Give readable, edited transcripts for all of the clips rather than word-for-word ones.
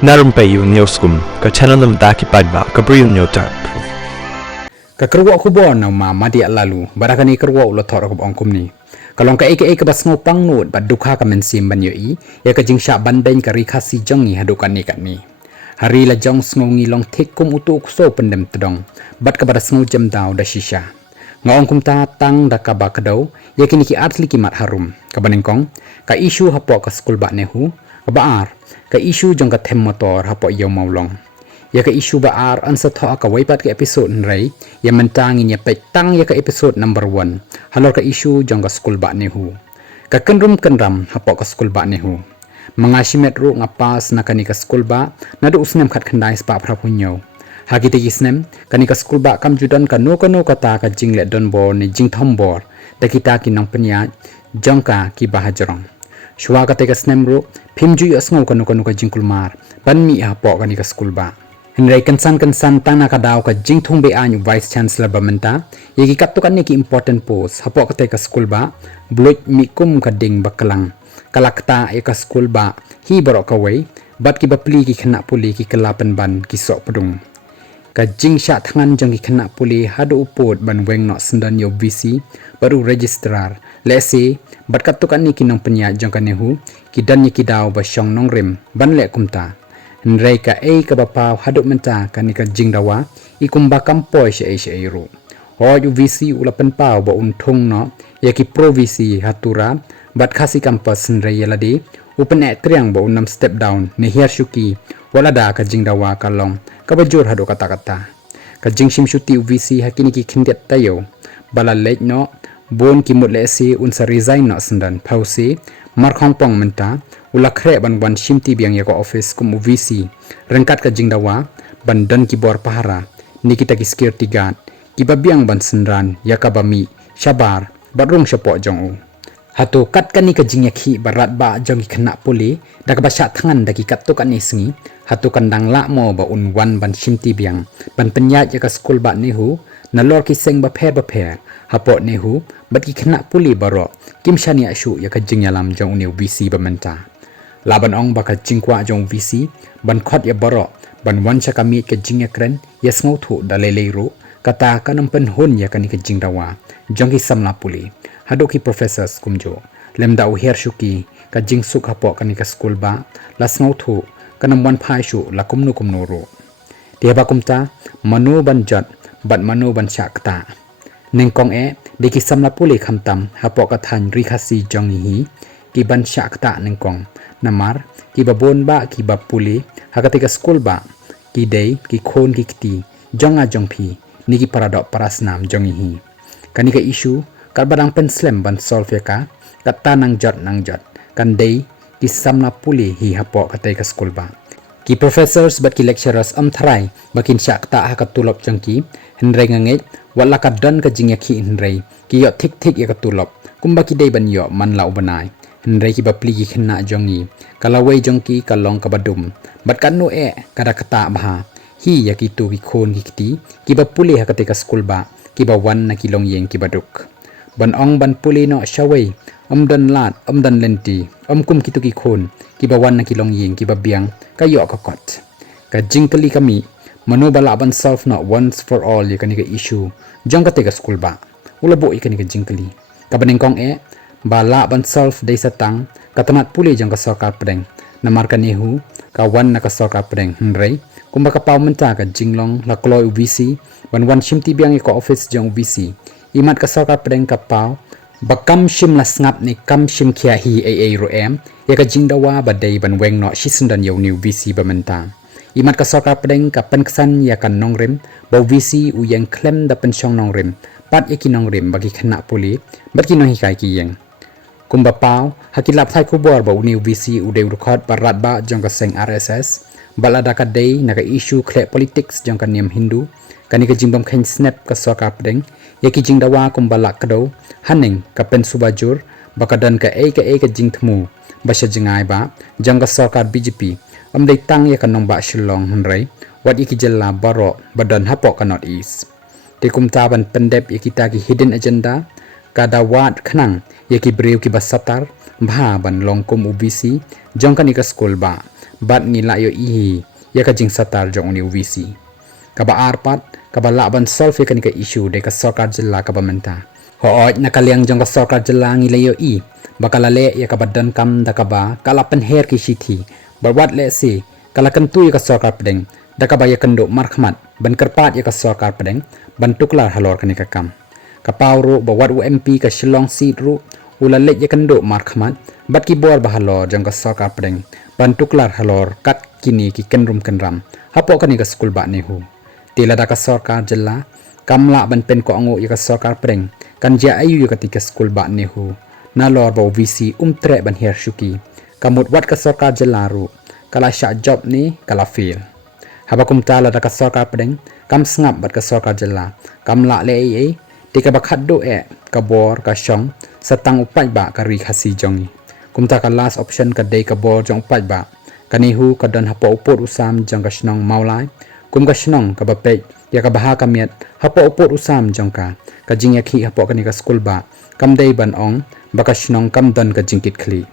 Na Rympei U ka channel nabynta ki paidbah ka Bri U Hynñiewtrep. Ka kerwa kubon na madi lalu barakani kerwa ulo thor ko ongkum ni kalong ka ka basngo pangnut bad dukha ka mensim ban yoi ya ka jingsha bandeng ka Khasi jong ni hadukan ni kat ni hari la jong snongi long thik kum utu so pendem tedong bad ka barasngo jam daw da shisha ngong kum ta tang da ka ba kadau ya kini ki atli ki mat harum ka banengkong ka isu hapo ka skul ba NEHU ka baar ka isu jong ka them motor hapo yo Mawlai ya ka isu baar an sa tho ka waipat ka episode nrei ya mentang nya petang ya ka episode number 1 halor ka isu jong ka skul ba NEHU ka kenram hapo ka skul ba NEHU mangasimet ru ngapas na kani ka skul ba na du usnem khat khandai spa phrapunyo hagite gisnem kani ka skul ba kam judan ka no ta ka jingle don bor ni jing thombor ta kita ki nong penya jong ka ki bahajrong shwa ka te ka snem ru phimju asngo ka no ka jingkulmar ban mi hapo kani ka skul ba Henry kansan tang na kadaw ka jing thong be anyu vice chancellor bamenta yegi katukan ni ki important post hapo ka te ka skul ba bloit mi kum ka ding bakalang kalakta e ka skul ba hi baroh ka wei bat ki bapli ki khana puli ki kalapan ban ki sok pedung ka jing sha thangan jong ki khana puli hadu upot ban weng no sendan yo VC baru registrar lese bat katukan ni ki nong penya jong ka NEHU ki dan ni ki daw ba shong nong rim ban le kumta Nrei ka ka bapaw haduk menta kani ka jing dawa ikum bakam poi she ru ho yu VC ulapan paw ba unthong no yaki pro VC hatura bat Khasi campus nrei yaladi upen triang ba unam step down ne hiar shuki walada ka jing dawa kalong ka bajur haduk kata ka jing shim shuti VC hakini ki khindet tayo bala lej no bon ki mut lesi unsa resign no sendan pause mar khongpong menta ula khre ban shimti biang ya ko office kum VC rengkat ka jingdawa ban dan ki bor pahara nikita ki security guard ki babiang ban senran ya ka bami shabar barung shapo jong hatu kat kani ka jingyakhi barat ba jong ki khana puli dak ba sha thangan daki kat to kan isngi hatu kandang la mo ba un wan ban shimti biang ban penyat ya ka school ba NEHU na lor ki seng ba phe hapo NEHU bat ki khana puli baroh kim shaniah shu ya ka jingyalam jong new VC bamenta laban ong baka jingkwa jong VC ban khot ya baroh ban wan cha kami ka jingyakren ya sngo thu dalele ru kata kanam pen hun ya kani ka jingdawa jong ki samla puli hadoki professors kumjo lemda u her shuki ka jingsuk hapo kani ka school ba la sngo thu kanam wan phai shu la kumnu ru dia ba kumta manu ban jat bat manu ban shakta nengkong deki samla puli khamtam hapo ka than Khasi jong hi ki ban shakta nengkong namar ki babon ba ki bapuli hakatika school ba ki dei ki khon ki kiti jonga jongphi niki paradoh parasnam jong hi kanika issue kalbarang penslem ban solve ka kata nang jot kan dei ki samla puli hi hapo katika school ba ki professors bat ki lecturers tharai bakin shakta hakatulop jongki henrei nganget wala ka dan ka jingyakhi henrei ki yo thik ya katulop kumba ki dei ban yo man lau banai henrei ki bapli ki khna jongi kalawei jongki kalong ka badum bat kan no kada kata bha hi ya ki tu ki khon ki kiti ki bapuli hakatika school ba ki ba wan na kilong yeng ki baduk ban ong ban puli no shawei dan lat dan lenti kum ki tu ki khon ki ba wan na kilong yeng ki ba biang ka yo ka kot ka jingkali kami mano bala ban solve no once for all ya kanika issue jong ka tega school ba ulabo ikanika jingkali ka banengkong bala ban solve dei satang katanat puli jong ka sarkar pedeng namar ka NEHU ka wan na ka sarkar pedeng henrei kumba ka pawmenta ka jinglong la kloi VC ban wan shimti biang ko office jong VC imat ka sarkar pedeng ka paw bakam shim la snap ni kam shim khia hi eiei ro ya ka jingdawa badai ban weng no shisundan yo new VC bamenta imat ka sarkar pedeng ka penksan ya kan nongrim bo VC u yang klem da pensyong nongrim pat yaki nongrim bagi khana puli bat ki nong hikai ki yang kumba paw hakilap thai kubor ba new VC u de record barat ba jong ka seng RSS balada ka dei na ka issue khle politics jong ka niam Hindu kani ka jingbam khen snap ka sarkar pedeng yaki jingdawa kumbala kado haning ka pen subajur bakadan ka ka jingthmu basha jingai ba jong ka sarkar BJP amdei tang ya kanong ba shillong henrei wat iki jella baroh badan hapo ka north east tikum taban pendep yakita ki hidden agenda kada wat khnang yaki Bri U ki basatar bha ban longkum UBC jong kani ka school ba bat ngila yo ihi ya ka jing satar jong ni UVC kaba arpat kaba laban solve kan ka issue de ka sarkar jilla kaba mynta hooj nakaliang jong ka sarkar jilla ngila yo i bakalale ya kaba dan kam da kaba kala penher ki shithi barwat le si kala kentu ya ka sarkar pedeng da kaba ya kendo markhmat ban kerpat ya ka sarkar pedeng ban tuklar halor kan ka kam kapau ru bawat UMP ka Shillong seat ru ulalek ya kendo markhmat bat ki bor bahalor jong ka sarkar pedeng ban tuklar halor kat kini ki kenrum kenram hapo kan ka school ba NEHU tila da ka sarkar jilla kamla ban pen ko ango ya ka sarkar pedeng kan ja ayu ya ketika school ba NEHU na lor ba VC tre ban her shuki kamut wat ka sarkar jilla ru kala sya job ni kala fail haba kum tala da ka sarkar pedeng kam sngap bat ka sarkar jilla kamla le eiei tika bakhat do kabor ka shong satang paidbah ka ri Khasi jong kumta ka last option ka dei ka bor jong paidbah ka NEHU ka don hapo upot usam jong ka shnong Mawlai kum ka shnong ka bapek ya ka baha ka miat hapo upot usam jong ka jing yakhi hapo ka ni ka school ba kam dei ban ong baka shnong kam don ka jingkit khli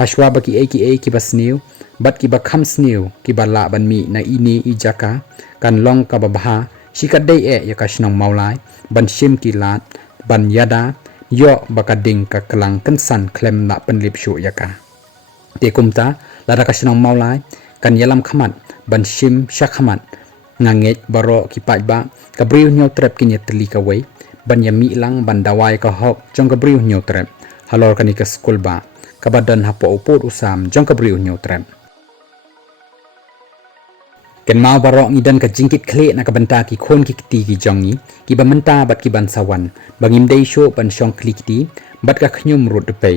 hashwa baki ei ki basniu bat ki ba kham sniu ki bala ban mi na ini ijaka kan long ka baha shikat dei ya ka shnong Mawlai ban shim ki lat ban yada yo baka ding ka kelang kensan klem na penlip shu yaka te kumta lara ka shnong Mawlai kan yalam khamat ban shim shakhamat nganget baroh ki paidbah ka Bri U Hynñiewtrep ki nyetli ka wei ban yami lang ban dawai ka hok jong ka Bri U Hynñiewtrep halor kan ka school ba ka badan hapo upot usam jong ka Bri U Hynñiewtrep ken mau baroh ngidan ka jingkit khle na ka banta ki khon ki kiti ki jongi ki ba mynta bat ki ban sawan bangim dei sho ban shong kli kiti bat ka khnyum rut pe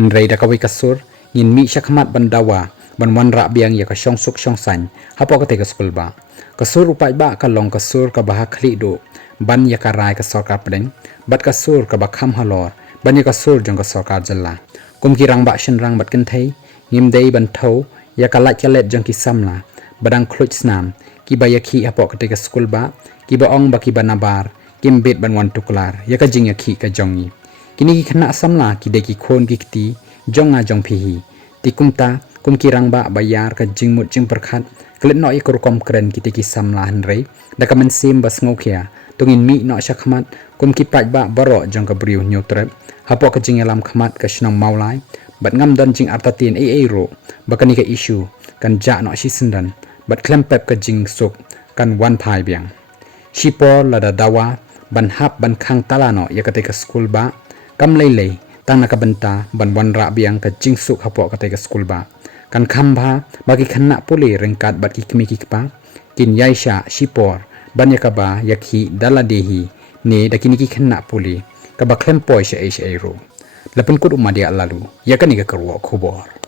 henrei da ka wei kasur ngin mi shakmat ban dawa ban wan ra biang ya ka shong suk shong san hapo ka te ka school ba kasur upai ba ka long kasur ka bah khli do ban ya ka rai ka sarkar pedeng bat kasur ka ba kham halor ban ya kasur jong ka sarkar jalla kum ki rang ba shin rang bat ken thei ngim dei ban tho ya ka lat ka let jong ki samla badang khluj snam ki ba yakhi hapo ka te ka school ba ki ba ong ba ki ba nabar kim bet ban wan tuklar ya ka jing yakhi ka jongi kini ki khna samla ki de ki khon ki kiti jonga jong phi ti kumta kum ki rang ba bayar ka jingmut jing perkhat klet no ikor kom kren ki te ki samla hanrei da ka men sim bas ngokhia tungin mi no shakhmat kum ki paidbah baroh jong ka Bri U Hynñiewtrep hapo ka jing yalam khmat ka shnong Mawlai bat ngam don jing artatin eiei ro bakani ka issue kan ja no shi sindan bat klempep ka jing suk kan wan phai biang shipor lada dawa ban hap ban khang talano ya ka te ka school ba kam lei tang na ka banta ban wan ra biang ka jing suk hapo ka te ka school ba kan khamba bagi khanna puli rengkat bat ki kmi ki pa kin yaisha shipor ban ya ka ba yakhi dala dehi ne dakini ki khanna puli ka ba klempoi she ro lapun kut umadia lalu ya kan ni ka kerwo khubor